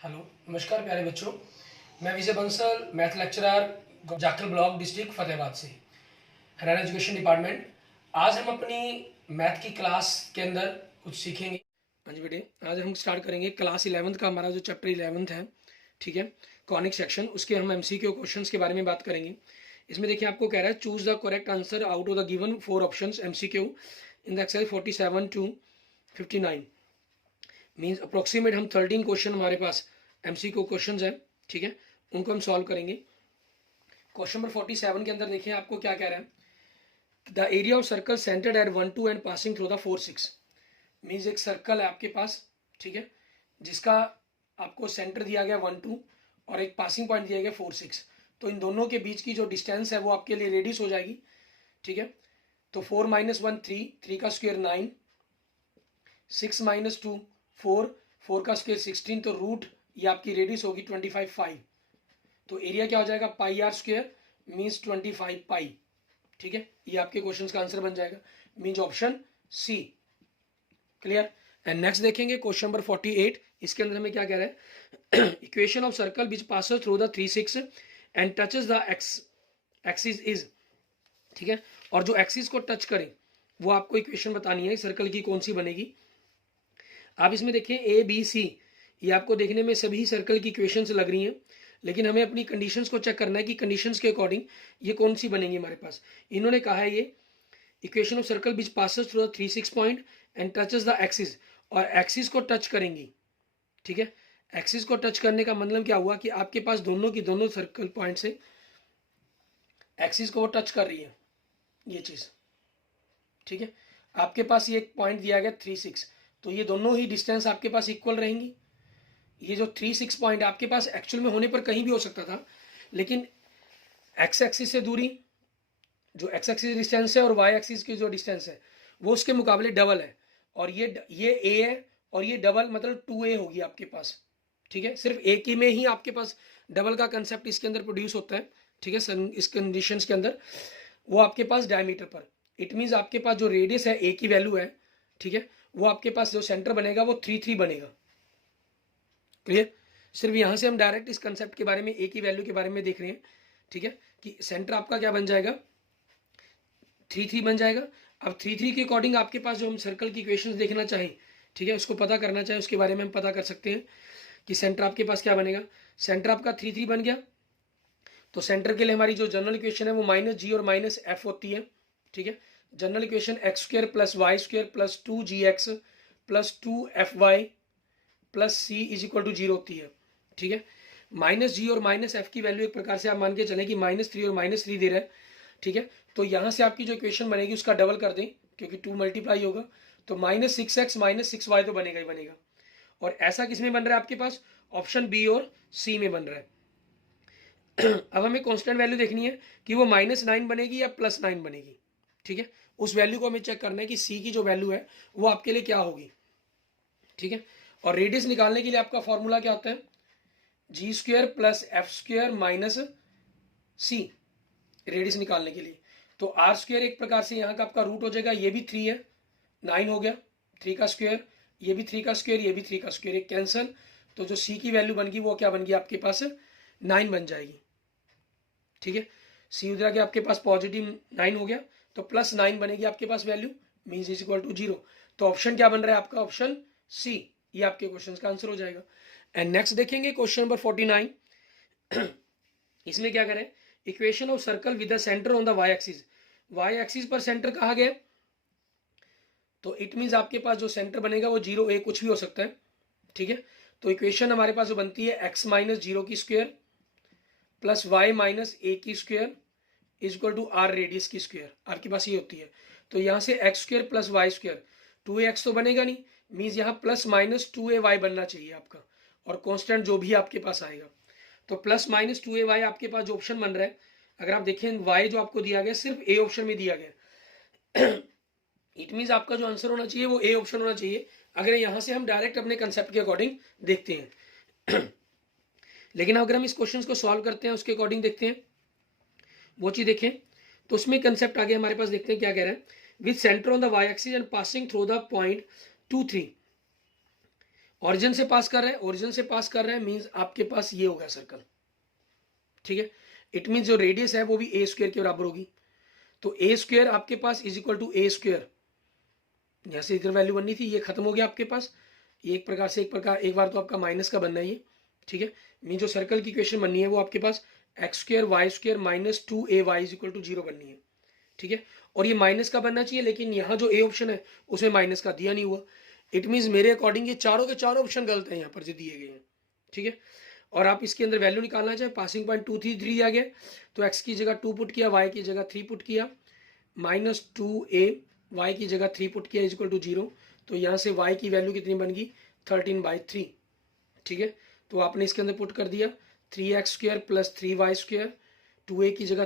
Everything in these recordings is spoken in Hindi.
हेलो, नमस्कार प्यारे बच्चों। मैं Vijay Bansal, math lecturer, Jakhal block, district Fatehabad से, हरियाणा एजुकेशन डिपार्टमेंट। आज हम अपनी मैथ की क्लास के अंदर कुछ सीखेंगे। हाँ जी बेटे, आज हम स्टार्ट करेंगे क्लास 11th का हमारा जो चैप्टर 11th है, ठीक है, कॉनिक सेक्शन, उसके हम एमसीक्यू क्वेश्चंस के बारे में बात करेंगे। इसमें देखिए आपको कह रहा है choose the correct answer out of the given 4 options MCQ in the exercise 47 to 59। Means approximate हम 13 क्वेश्चन हमारे पास एमसीक्यू क्वेश्चंस हैं, ठीक है, उनको हम सॉल्व करेंगे। क्वेश्चन नंबर 47 के अंदर देखिए आपको क्या कह रहा है। The area of circle centred at 1 2 and passing through the 4 6। Means एक सर्कल है आपके पास, ठीक है, जिसका आपको सेंटर दिया गया 1 2 और एक पासिंग पॉइंट दिया गया 4 6। तो इन दोनों के बीच की जो डिस्टेंस है वो आपके लिए रेडियस हो जाएगी, ठीक है। तो 4 - 1 3, 3 का स्क्वायर 9, 6 - 2 4, 4 का स्क्वायर 16, तो रूट ये आपकी रेडियस होगी 25 5। तो एरिया क्या हो जाएगा, pi r square means 25 pi, ठीक है। ये आपके क्वेश्चन का आंसर बन जाएगा, means option C. Clear. And next देखेंगे क्वेश्चन नंबर 48। इसके अंदर हमें क्या कह रहा है, equation of circle which passes through the 3 6 and touches the axis is, ठीक है, और जो एक्सिस को टच करे वो आपको इक्वेशन बतानी है सर्कल की कौन सी बनेगी। आप इसमें देखिए ए बी सी, ये आपको देखने में सभी सर्कल की इक्वेशंस लग रही हैं, लेकिन हमें अपनी कंडीशंस को चेक करना है कि कंडीशंस के अकॉर्डिंग ये कौन सी बनेंगी हमारे पास। इन्होंने कहा है ये equation of circle which passes through the 3 6 point and touches the axis, और एक्सिस को टच करेंगी, ठीक है। एक्सिस को टच करने का मतलब क्या हुआ कि आपके पास दोनों की दोनों सर्कल पॉइंट से एक्सिस को वो टच कर रही है, ये चीज, ठीक है। आपके पास ये एक पॉइंट दिया गया 3 6, तो ये दोनों ही डिस्टेंस आपके पास इक्वल रहेंगी। ये जो 3 6 पॉइंट आपके पास एक्चुअल में होने पर कहीं भी हो सकता था, लेकिन एक्स एक्सिस से दूरी, जो एक्स एक्सिस डिस्टेंस है और वाई एक्सिस की जो डिस्टेंस है वो उसके मुकाबले डबल है, और ये ए है और ये डबल मतलब 2a होगी आपके पास, ठीक है। सिर्फ एक ही में ही आपके पास डबल का कंसेप्ट इसके अंदर प्रोड्यूस होता है, ठीक है, इस कंडीशंस के अंदर वो आपके पास डायमीटर पर। इट मीन्स आपके पास जो रेडियस है ए की वैल्यू है, ठीक है, वो आपके पास जो सेंटर बनेगा वो 3 3 बनेगा। क्लियर। सिर्फ यहां से हम डायरेक्ट इस कंसेप्ट के बारे में, ए की वैल्यू के बारे में देख रहे हैं, ठीक है, कि सेंटर आपका क्या बन जाएगा, 3 3 बन जाएगा। अब 3 3 के अकॉर्डिंग आपके पास जो हम सर्कल की इक्वेशंस देखना चाहें, ठीक है, उसको पता करना चाहें, उसके बारे में हम पता कर सकते हैं कि सेंटर आपके पास क्या बनेगा। सेंटर आपका 3 3 बन गया, तो सेंटर के लिए हमारी जो जनरल इक्वेशन है वो -g और -f होती है, ठीक है। General equation x square plus y square plus 2gx plus 2fy plus c is equal to 0 होती है, ठीक है। -g और -f की वैल्यू एक प्रकार से आप मान के चलें कि -3 और -3 दे रहा है, ठीक है। तो यहां से आपकी जो इक्वेशन बनेगी उसका डबल कर दें, क्योंकि 2 मल्टीप्लाई होगा, तो -6x -6y तो बनेगा ही बनेगा। और ऐसा किसमें बन रहा है आपके पास, ऑप्शन बी और सी में बन रहा है। अब हमें कांस्टेंट वैल्यू देखनी है कि वो -9 बनेगी या +9 बनेगी, ठीक है। उस वैल्यू को हमें चेक करना है कि सी की जो वैल्यू है वो आपके लिए क्या होगी, ठीक है। और रेडियस निकालने के लिए आपका फॉर्मूला क्या होता है, g² प्लस f² माइनस सी, रेडियस निकालने के लिए। तो r² एक प्रकार से यहाँ का आपका रूट हो जाएगा, ये भी 3 है, 9 हो गया, 3 का स्क्वायर, ये भी 3 का स्क्वायर, ये भी 3 का स्क्वायर, एक कैंसल, तो जो सी की वैल्यू बन गई वो क्या बन गई आपके पास 9 बन जाएगी, ठीक है। सी उधर के आपके पास +9 हो गया, तो +9 बनेगी आपके पास value, means is equal to 0। तो ऑप्शन क्या बन रहा है आपका, ऑप्शन सी, ये आपके क्वेश्चन का आंसर हो जाएगा। एंड नेक्स्ट देखेंगे क्वेश्चन नंबर 49। इसमें क्या करें, equation of circle with the centre on the y axis, y axis पर सेंटर कहा गया, तो इट मीन्स आपके पास जो सेंटर बनेगा वो 0 a कुछ भी हो सकता है, ठीक है। तो इक्वेशन हमारे पास जो बनती है x - 0 की स्क्वायर प्लस y - a की square is equal to r radius की स्क्वायर, आपके पास ये होती है। तो यहाँ से x² plus y square, 2ax तो बनेगा नहीं, मीन्स यहाँ +-2ay बनना चाहिए आपका, और कांस्टेंट जो भी आपके पास आएगा। तो +-2ay आपके पास जो ऑप्शन बन रहा है, अगर आप देखें y जो आपको दिया गया सिर्फ a ऑप्शन में दिया गया, इट मीन्स आपका जो आंसर होना चाहिए वो a ऑप्शन होना चाहिए, अगर यहाँ से हम डायरेक्ट अपने कंसेप्ट के अकॉर्डिंग देखते हैं। लेकिन अगर हम इस क्वेश्चन को सॉल्व करते हैं उसके अकॉर्डिंग देखते हैं, वो चीज देखें, तो उसमें कंसेप्ट आगे हमारे पास देखते हैं क्या कह रहा है, with centre on the y axis and passing through the point 2 3, origin से पास कर रहे हैं, ओरिजिन से पास कर रहे हैं मीन्स आपके पास ये होगा सर्कल, ठीक है। इट मीन्स जो रेडियस है वो भी ए स्क्वायर के बराबर होगी। तो ए स्क्वायर आपके पास is equal to A square, यहाँ से इधर वैल्यू बननी थी, ये खत्म हो गया आपके पास। ये एक प्रकार से एक बार तो आपका माइनस का बनना है ये, ठीक है। मीन जो सर्कल की इक्वेशन बननी है वो आपके पास X square Y square minus 2ay is equal to 0 बननी है, ठीक है। और ये माइनस का बनना चाहिए, लेकिन यहाँ जो ए ऑप्शन है उसमें माइनस का दिया नहीं हुआ। इट मीन्स मेरे अकॉर्डिंग ये चारों के चारों ऑप्शन गलत है यहाँ पर जो दिए गए हैं, ठीक है। और आप इसके अंदर वैल्यू निकालना चाहे, पासिंग पॉइंट 2 3 3 आ गया, तो एक्स की जगह 2 पुट किया, वाई की जगह 3 पुट किया, -2a वाई की जगह 3 पुट किया इज इक्वल टू 0। तो यहाँ से वाई की वैल्यू कितनी बन गई 13/3, ठीक है। तो आपने इसके अंदर पुट कर दिया 3x square plus 3y square, 2a की जगह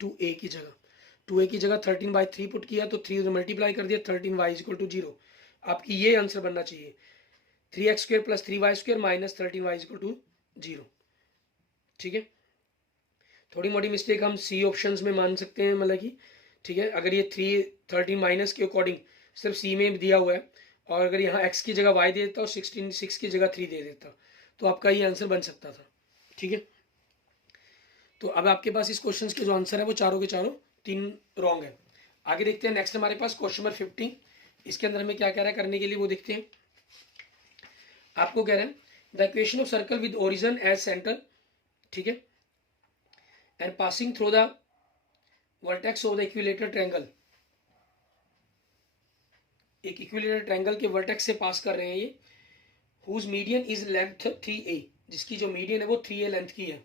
2a की जगह 13/3 पुट किया, तो 3 मल्टीप्लाई कर दिया 13y इज इक्वल टू 0। आपकी ये आंसर बनना चाहिए 3x square plus 3y square minus 13y is equal to 0, ठीक है। थोड़ी मोटी मिस्टेक हम सी ऑप्शंस में मान सकते हैं, मतलब कि ठीक है, अगर ये 13 माइनस के अकॉर्डिंग सिर्फ सी में दिया हुआ है, और अगर यहाँ x की जगह y दे देता और 6 की जगह 3 दे देता, तो आपका ये आंसर बन सकता था, ठीक है। तो अब आपके पास इस क्वेश्चन के जो आंसर है वो चारों के चारों 3 रॉन्ग है। आगे देखते हैं नेक्स्ट हमारे पास क्वेश्चन नंबर 15। इसके अंदर हमें क्या कह रहा है करने के लिए वो देखते हैं। आपको कह रहे हैं the equation of circle with origin as centre, ठीक है, and passing through the vertex of the equilateral triangle. एक इक्विलेटर ट्रायंगल के वर्टेक्स से पास कर रहे हैं ये, whose median is length 3a, जिसकी जो मीडियन है वो 3a लेंथ की है।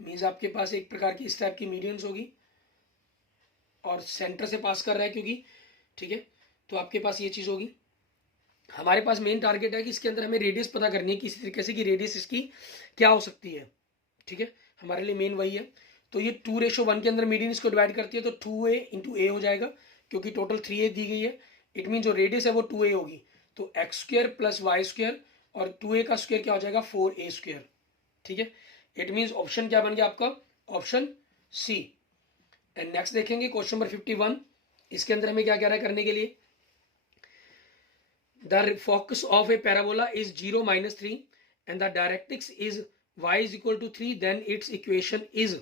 मीन्स आपके पास एक प्रकार की इस टाइप की मीडियंस होगी, और सेंटर से पास कर रहा है क्योंकि, ठीक है। तो आपके पास ये चीज होगी। हमारे पास मेन टारगेट है कि इसके अंदर हमें रेडियस पता करनी है, किसी तरीके से कि रेडियस इसकी क्या हो सकती है, ठीक है। हमारे लिए मेन वही है। तो ये 2:1 के अंदर मीडियन इसको डिवाइड करती है, तो 2a इंटू ए हो जाएगा, क्योंकि टोटल 3a दी गई है। इट मीन जो रेडियस है वो 2a होगी, तो x square plus y square, और 2a का स्क्वायर क्या हो जाएगा 4a स्क्वायर, ठीक है। इट मीन ऑप्शन क्या बन गया आपका, ऑप्शन सी। एंड नेक्स्ट देखेंगे क्वेश्चन नंबर 51। इसके अंदर हमें क्या कह रहा है करने के लिए, the focus of a parabola is 0 -3 and the directrix is y is equal to 3, then its equation is,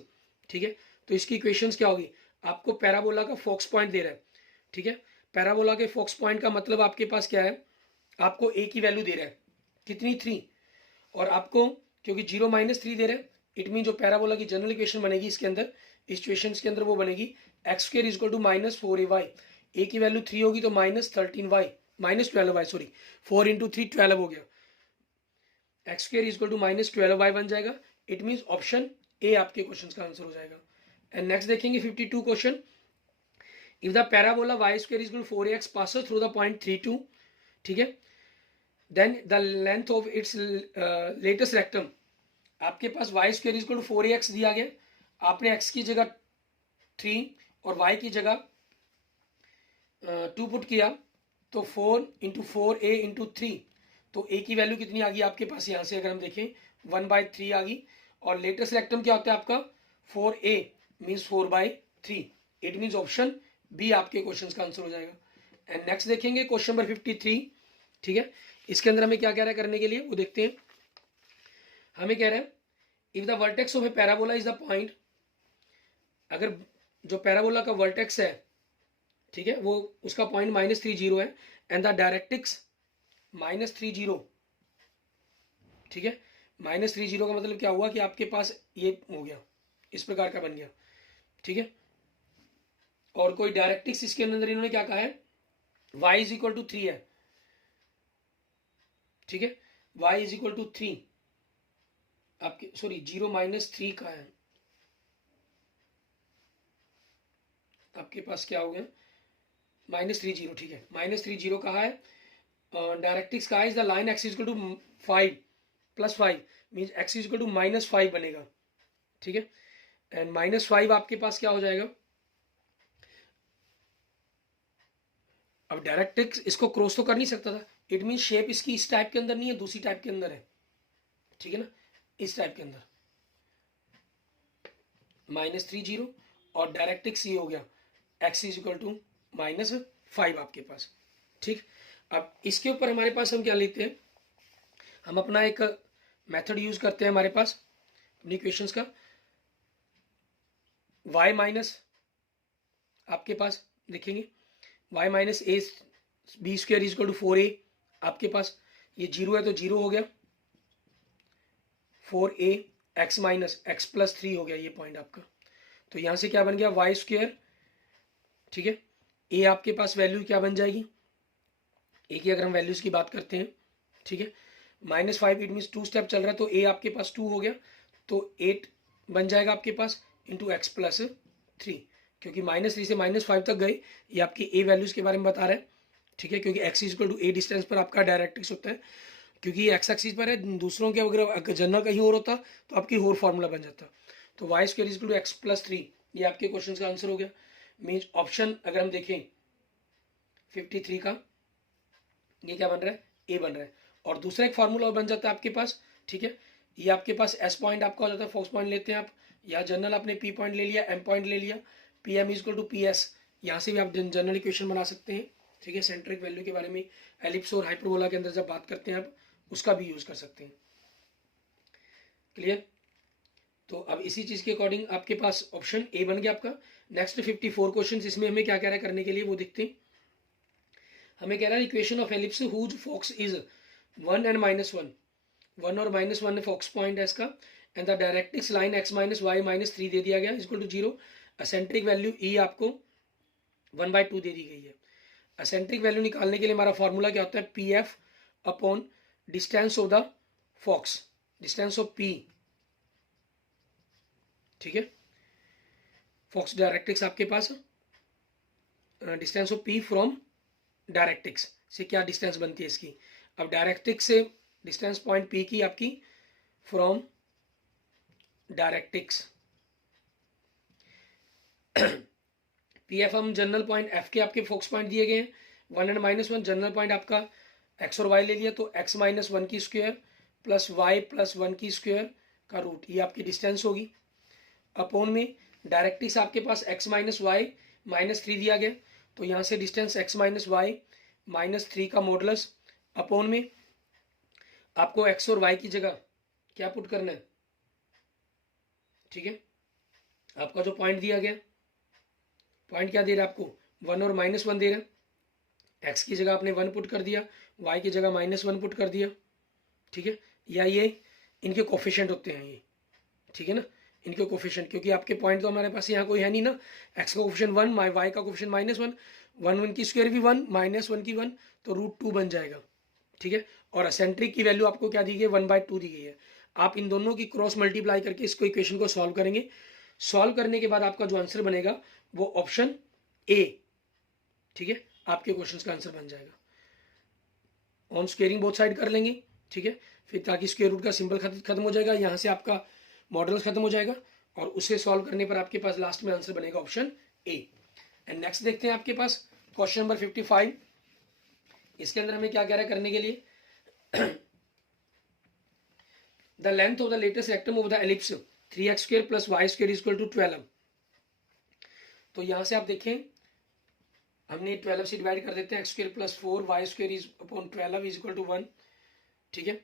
ठीक है। तो इसकी इक्वेशंस क्या होगी, आपको पैराबोला का फोकस पॉइंट दे रहा है, ठीक है। पैराबोला के फोकस पॉइंट का मतलब आपके पास क्या है, आपको a की वैल्यू दे रहा है कितनी 3, और आपको क्योंकि 0 -3 दे रहा है, इट मीन जो पैराबोला की जनरल इक्वेशन बनेगी इसके अंदर, इस इक्वेशन के अंदर वो बनेगी x square is equal to -4ay, a की वैल्यू 3 होगी तो -13y -12y, सॉरी 4 इंटू 3 12 हो गया, x square is equal to -12y बन जाएगा। इट मीन ऑप्शन ए आपके क्वेश्चन का आंसर हो जाएगा। एंड नेक्स्ट देखेंगे 52 question. If the parabola y square is equal to 4ax passes through the point 3 2, ठीक है, then the length of its latus rectum. आपके पास y square is equal to 4ax दिया गया, आपने x की जगह 3 और y की जगह 2 पुट किया, तो 4 इंटू 4a इंटू 3, तो a की वैल्यू कितनी आ गई आपके पास, यहाँ से अगर हम देखें 1/3 आ गई, और लेटेस्ट रेक्टम क्या होता है आपका 4a means 4/3। It means option B आपके क्वेश्चन का आंसर हो जाएगा। एंड नेक्स्ट देखेंगे क्वेश्चन नंबर 53, ठीक है। इसके अंदर हमें क्या कह रहा है करने के लिए वो देखते हैं। हमें कह रहा है if the vertex of a parabola is the point, अगर जो पैराबोला का वर्टेक्स है, ठीक है, वो उसका पॉइंट -30 है, एंड द डायरेक्ट्रिक्स -30, ठीक है। -30 का मतलब क्या हुआ कि आपके पास ये हो गया, इस प्रकार का बन गया, ठीक है। और कोई डायरेक्ट्रिक्स इसके अंदर इन्होंने क्या कहा है, y इज इक्वल टू 3 है, ठीक है, y इज इक्वल टू 3 आपके, सॉरी 0 -3 का है, आपके पास क्या हो गया -30, ठीक है, -30 कहा है। डायरेक्ट्रिक्स कहा है is the line x is equal to 5 +5 means x is equal to -5 बनेगा, ठीक है। एंड -5 आपके पास क्या हो जाएगा, अब डायरेक्ट्रिक्स इसको क्रॉस तो कर नहीं सकता था, इट मीन शेप इसकी इस टाइप के अंदर नहीं है, दूसरी टाइप के अंदर है, ठीक है ना, इस टाइप के अंदर -30, और डायरेक्ट्रिक्स ये हो गया x इज इक्वल टू -5 आपके पास, ठीक। अब इसके ऊपर हमारे पास हम क्या लेते हैं, हम अपना एक मेथड यूज करते हैं हमारे पास अपनी इक्वेशंस का। y माइनस आपके पास देखेंगे y minus a b square is equal to 4a, आपके पास ये 0 है तो 0 हो गया, 4a x minus x plus 3 हो गया ये पॉइंट आपका। तो यहां से क्या बन गया वाई स्क्वायर, ठीक है। ए आपके पास वैल्यू क्या बन जाएगी, ए की अगर हम वैल्यूज की बात करते हैं, ठीक है, -5 इट मीन 2 स्टेप चल रहा है तो ए आपके पास 2 हो गया, तो 8 बन जाएगा आपके पास इंटू एक्स प्लस 3, क्योंकि -3 से -5 तक गए, ये आपकी ए वैल्यूज के बारे में बता रहा है, ठीक है, क्योंकि x equal to a distance पर आपका डायरेक्ट्रिक्स होता है, क्योंकि ये एक्स एक्सिस पर है, दूसरों के अगर जनरल कहीं और होता तो आपकी और फार्मूला बन जाता। तो y square equal to x plus 3, ये आपके क्वेश्चन का आंसर हो गया। मीन्स ऑप्शन अगर हम देखें 53 का ये क्या बन रहा है, ए बन रहा है। और दूसरा एक फार्मूला बन जाता है आपके पास, ठीक है, ये आपके पास एस पॉइंट आपका हो जाता है, फोकस पॉइंट लेते हैं आप, या जनरल आपने पी पॉइंट ले लिया, एम पॉइंट ले लिया, P M is equal to P S, यहाँ से भी आप जनरल इक्वेशन बना सकते हैं, ठीक है। सेंट्रिक वैल्यू के बारे में एलिप्स और हाइपरबोला के अंदर जब बात करते हैं आप उसका भी यूज कर सकते हैं। क्लियर। तो अब इसी चीज के अकॉर्डिंग आपके पास ऑप्शन ए बन गया आपका। नेक्स्ट 54 क्वेश्चन, इसमें हमें क्या कह रहा है करने के लिए वो देखते हैं। हमें कह रहा है equation of ellipse whose focus is 1 and -1, 1 और -1 फोकस पॉइंट है इसका, and the directrix line x minus y minus 3 दे दिया गया equal to 0, eccentric value e आपको 1/2 दे दी गई है। असेंट्रिक वैल्यू निकालने के लिए हमारा फॉर्मूला क्या होता है, P F upon distance of the focus, distance of P, ठीक है। फोकस डायरेक्ट्रिक्स आपके पास, distance of P from directrix से क्या डिस्टेंस बनती है इसकी। अब डायरेक्ट्रिक्स से डिस्टेंस पॉइंट पी की आपकी फ्रॉम डायरेक्ट्रिक्स, पी एफ हम जनरल पॉइंट एफ के आपके फोकस पॉइंट दिए गए हैं, 1 एंड -1, जनरल पॉइंट आपका एक्स और वाई ले लिया तो x माइनस 1 की स्क्वायर प्लस वाई प्लस 1 की स्क्वायर का रूट, ये आपकी डिस्टेंस होगी। अपोन में डायरेक्ट्रिक्स आपके पास x माइनस वाई माइनस 3 दिया गया, तो यहाँ से distance x minus y minus 3 का मॉडुलस, अपोन में आपको x और y की जगह क्या पुट करना है, ठीक है। आपका जो पॉइंट दिया गया, पॉइंट क्या दे रहा है आपको 1 और -1 दे रहा है, x की जगह आपने 1 पुट कर दिया, y की जगह -1 पुट कर दिया, ठीक है। या ये इनके कोफिशिएंट होते हैं ये, ठीक है ना, इनके कोफिशिएंट, क्योंकि आपके पॉइंट तो हमारे पास यहाँ कोई है नहीं ना, x का कोफिशिएंट 1, y का कोफिशिएंट -1, 1 की स्क्वायर भी 1 -1 की 1, तो √2 बन जाएगा, ठीक है। और असेंट्रिक की वैल्यू आपको क्या दी गई है, 1/2 दी गई है। आप इन दोनों की क्रॉस मल्टीप्लाई करके इसको इक्वेशन को सॉल्व करेंगे, सॉल्व करने के बाद आपका जो आंसर बनेगा वो ऑप्शन ए, ठीक है, आपके क्वेश्चन का आंसर बन जाएगा। ऑन स्क्वेयरिंग बोथ साइड कर लेंगे, ठीक है, फिर ताकि स्क्वायर रूट का सिंबल खत्म हो जाएगा, यहाँ से आपका मॉडल्स खत्म हो जाएगा, और उसे सॉल्व करने पर आपके पास लास्ट में आंसर बनेगा ऑप्शन ए। एंड नेक्स्ट देखते हैं आपके पास क्वेश्चन नंबर 55, इसके अंदर हमें क्या कह रहा है करने के लिए, the length of the latus rectum of the ellipse 3x square plus y square is equal to 12। तो यहां से आप देखें हमने 12 से डिवाइड कर देते हैं, x square plus 4 y square is upon 12 is equal to 1, ठीक है।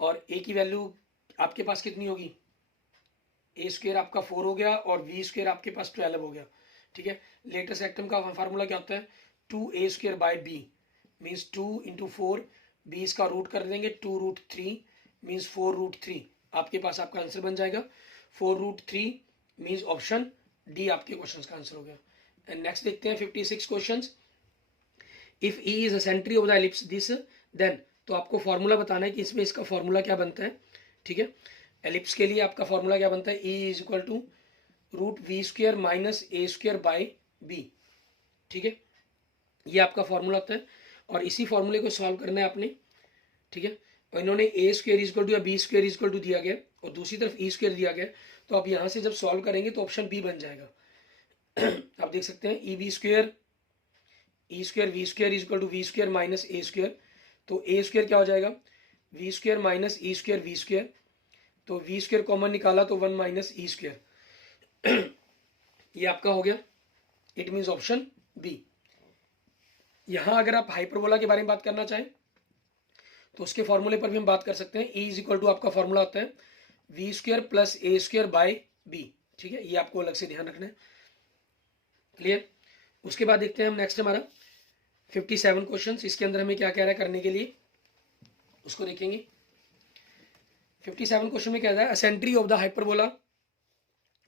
और ए की वैल्यू आपके पास कितनी होगी, ए स्क्वायर आपका 4 हो गया और वी स्क्वायर आपके पास 12 हो गया, ठीक है। लेटेस्ट रेक्टम का फार्मूला क्या होता है, 2a square by b, means 2 into 4, b इसका रूट कर देंगे 2√3 मीन्स 4√3, आपके पास आपका आंसर बन जाएगा 4√3, मीन्स ऑप्शन डी आपके क्वेश्चन का आंसर हो गया। एंड नेक्स्ट देखते हैं 56 question, if e is eccentricity of the ellipse this then, तो आपको फॉर्मूला बताना है कि इसमें इसका फॉर्मूला क्या बनता है, ठीक है। एलिप्स के लिए आपका फॉर्मूला क्या बनता है, e is equal to √v square minus A square by b, ठीक है, ये आपका फॉर्मूला होता है। और इसी फॉर्मूले को सॉल्व करना है आपने, ठीक है। और इन्होंने a square is equal to या b square is equal to दिया गया और दूसरी तरफ ई स्क्वायर दिया गया, तो आप यहाँ से जब सॉल्व करेंगे तो ऑप्शन बी बन जाएगा। आप देख सकते हैं E square V square is equal to V square minus A square, तो ए स्क्वायर क्या हो जाएगा, V square minus E square V square, तो वी स्क्वायर कॉमन निकाला तो 1 माइनस ई स्क्वायर, ये आपका हो गया, इट मीन्स ऑप्शन बी। यहाँ अगर आप हाइपरबोला के बारे में बात करना चाहें तो उसके फॉर्मूले पर भी हम बात कर सकते हैं। ई इज इक्वल टू आपका फॉर्मूला होता है V square plus A square by B, ठीक है, ये आपको अलग से ध्यान रखना है। क्लियर। उसके बाद देखते हैं हम नेक्स्ट हमारा 57 क्वेश्चन, इसके अंदर हमें क्या कह रहा है करने के लिए उसको देखेंगे। 57 क्वेश्चन में क्या है, eccentricity of the hyperbola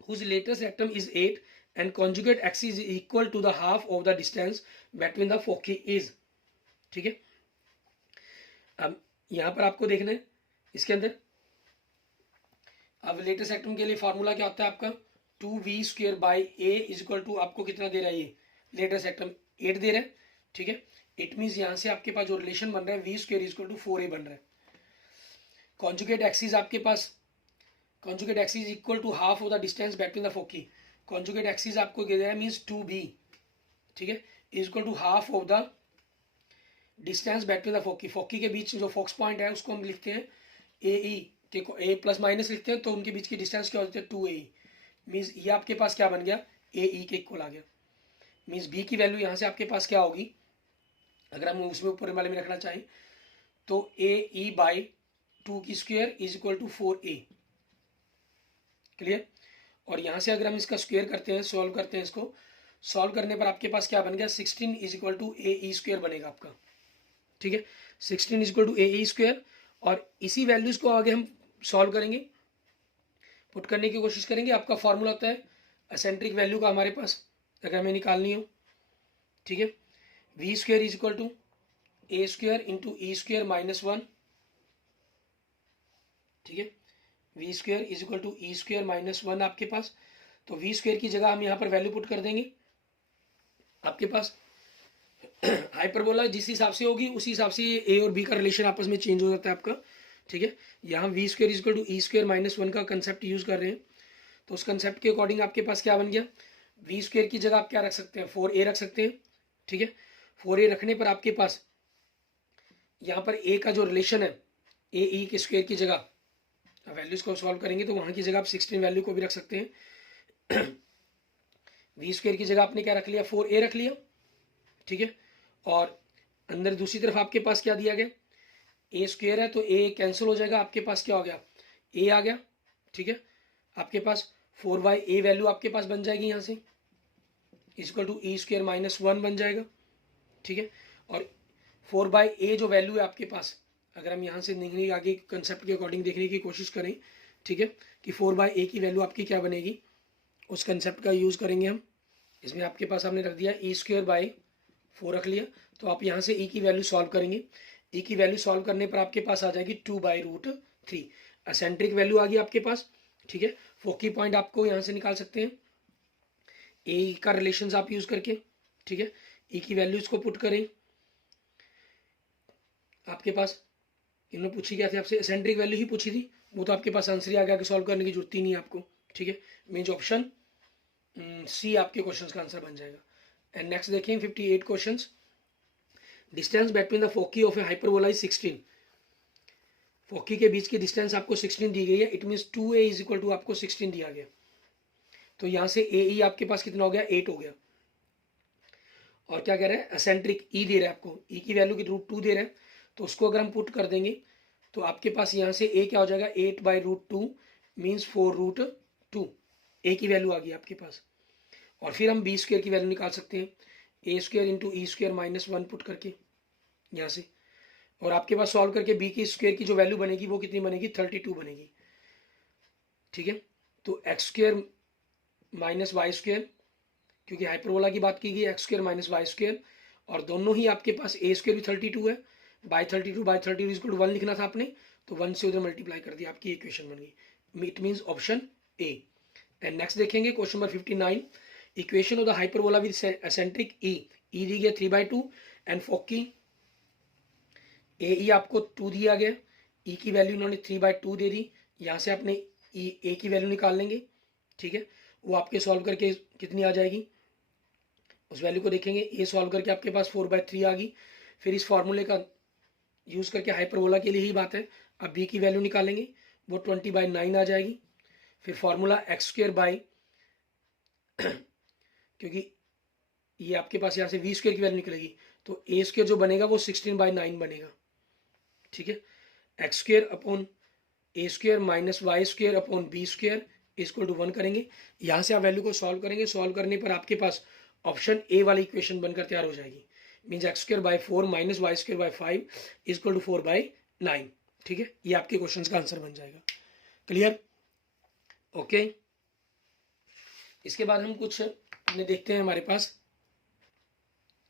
whose latest rectum is 8 and conjugate axis is equal to the half of the distance between the foci is, ठीक है। अब यहां पर आपको देखना है इसके अंदर, अब लेटेस्ट रेक्टम के लिए फॉर्मूला क्या होता है आपका 2v square by A is equal to आपको कितना दे रहा है, ये लेटेस्ट रेक्टम 8 दे रहा है, ठीक है। इट मीन्स यहां से आपके पास जो रिलेशन बन रहा है V square is equal to 4a बन रहा है। कॉन्जुगेट एक्सिस आपके पास, conjugate axis equal to half of the distance between the foci, conjugate axis आपको दे रहा है मीन्स 2b, ठीक है, is equal to half of the distance between the foci, foci के बीच जो फोक्स पॉइंट है उसको हम लिखते हैं ए ई, देखो ए प्लस माइनस लिखते हैं तो उनके बीच की डिस्टेंस क्या होती है 2a, मीन्स ये आपके पास क्या बन गया ए ई के इक्वल आ गया। मीन्स बी की वैल्यू यहाँ से आपके पास क्या होगी, अगर हम उसमें ऊपर वाले में रखना चाहें तो ए ई बाई 2 की square is equal to 4a। Clear. और यहां से अगर हम इसका स्क्वायर करते हैं, सॉल्व करते हैं, इसको सॉल्व करने पर आपके पास क्या बन गया 16 is equal to A E square बनेगा आपका, ठीक है, 16 is equal to A E square. और इसी वैल्यूज को आगे हम सॉल्व करेंगे, पुट करने की कोशिश करेंगे। आपका फॉर्मूला होता है एसेंट्रिक वैल्यू का हमारे पास अगर हमें निकालनी हो, ठीक है, V square is equal to A square into E square minus 1, ठीक है, V square is equal to E square minus 1 आपके पास। तो वी स्क्वायर की जगह हम यहाँ पर वैल्यू पुट कर देंगे, आपके पास हाइपरबोला जिस हिसाब से होगी उसी हिसाब से ए और बी का रिलेशन आपस में चेंज हो जाता है आपका, ठीक है। यहाँ V square is equal to E square minus 1 का कंसेप्ट यूज कर रहे हैं, तो उस कंसेप्ट के अकॉर्डिंग आपके पास क्या बन गया, वी स्क्वायर की जगह आप क्या रख सकते हैं 4a रख सकते हैं, ठीक है। 4a रखने पर आपके पास यहाँ पर a का जो रिलेशन है ए ई के स्क्वायर की जगह वैल्यूज को सॉल्व करेंगे तो वहां की जगह आप 16 वैल्यू को भी रख सकते हैं। वी स्क्वायर की जगह आपने क्या रख लिया 4a रख लिया, ठीक है। और अंदर दूसरी तरफ आपके पास क्या दिया गया ए स्क्वायर है तो ए कैंसिल हो जाएगा, आपके पास क्या हो गया ए आ गया, ठीक है। आपके पास 4a वैल्यू आपके पास बन जाएगी यहाँ से equal to E square minus 1 बन जाएगा, ठीक है। और 4a जो वैल्यू है आपके पास, अगर हम यहाँ से देखने की आगे कंसेप्ट के अकॉर्डिंग देखने की कोशिश करें, ठीक है, कि 4/a की वैल्यू आपकी क्या बनेगी, उस कंसेप्ट का यूज़ करेंगे हम। इसमें आपके पास हमने रख दिया ई स्क्वायर बाई 4 रख लिया, तो आप यहाँ से ई की वैल्यू सॉल्व करेंगे। ई की वैल्यू सॉल्व करने पर आपके पास आ जाएगी 2/√3, एसेंट्रिक वैल्यू आ गई आपके पास, ठीक है। फोकी पॉइंट आपको यहाँ से निकाल सकते हैं ए का रिलेशन आप यूज़ करके, ठीक है। ई की वैल्यूज को पुट करें, आपके पास इन्होंने पूछी क्या थी आपसे, एसेंट्रिक वैल्यू ही पूछी थी, वो तो आपके पास आंसर ही आ गया कि सॉल्व करने की जरूरत ही नहीं है आपको, ठीक है। मीन्स ऑप्शन सी आपके क्वेश्चन का आंसर बन जाएगा। एंड नेक्स्ट देखें 58 question, distance between the foci of a hyperbola is 16, foci के बीच की डिस्टेंस आपको 16 दी गई है, it means 2a is equal to आपको 16 दिया गया, तो यहाँ से ए ई आपके पास कितना हो गया 8 हो गया। और क्या कह रहे हैं एसेंट्रिक ई दे रहा है आपको, ई की वैल्यू की √2 दे रहा है, तो उसको अगर हम पुट कर देंगे तो आपके पास यहाँ से ए क्या हो जाएगा 8/√2 मीन्स 4√2, ए की वैल्यू आ गई आपके पास। और फिर हम बी स्क्वायर की वैल्यू निकाल सकते हैं, ए square into E square minus 1 put करके यहाँ से, और आपके पास सॉल्व करके बी की स्क्वायर की जो वैल्यू बनेगी वो कितनी बनेगी 32 बनेगी, ठीक है। तो x square minus Y square, क्योंकि हाइपरबोला की बात की गई X square minus Y square, और दोनों ही आपके पास ए स्क्वायर भी 32 है, बाई 32 इक्वल टू 1 लिखना था आपने, तो 1 से उधर मल्टीप्लाई कर दिया, आपकी इक्वेशन बन गई, it means option A. And next देखेंगे question number 59, equation of the hyperbola with eccentric E, E दी गया 3/2 एंड फोकी ए ई आपको 2 दिया गया, ई की वैल्यू इन्होंने 3/2 दे दी, यहाँ से आपने ई ए की वैल्यू निकाल लेंगे, ठीक है। वो आपके सॉल्व करके कितनी आ जाएगी, उस वैल्यू को देखेंगे, ए सॉल्व करके आपके पास 4/3 आ गई। फिर इस फॉर्मूले का यूज़ करके हाइपरबोला के लिए ही बात है, अब बी की वैल्यू निकालेंगे, वो 20/9 आ जाएगी। फिर फॉर्मूला एक्स स्क्वायर बाई, क्योंकि ये आपके पास यहाँ से वी स्क्वायर की वैल्यू निकलेगी, तो ए स्क्वेयर जो बनेगा वो 16/9 बनेगा, ठीक है। X square upon A square minus Y square upon B square equal to 1 करेंगे। यहाँ से आप वैल्यू को सॉल्व करेंगे, सॉल्व करने पर आपके पास ऑप्शन ए वाली इक्वेशन बनकर तैयार हो जाएगी। Means X square by 4 minus Y square by 5 equal to 4/9, ठीक है। ये आपके क्वेश्चन का आंसर बन जाएगा। क्लियर? ओके। इसके बाद हम कुछ अपने देखते हैं हमारे पास।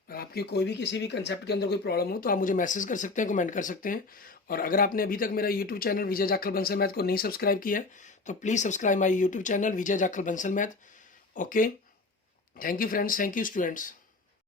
आपकी कोई भी किसी भी कंसेप्ट के अंदर कोई प्रॉब्लम हो तो आप मुझे मैसेज कर सकते हैं, कमेंट कर सकते हैं। और अगर आपने अभी तक मेरा यूट्यूब चैनल विजय जाखल बंसल मैथ को नहीं सब्सक्राइब किया है तो please subscribe my YouTube channel Vijay Jakhal Bansal math. Okay, thank you friends, thank you students.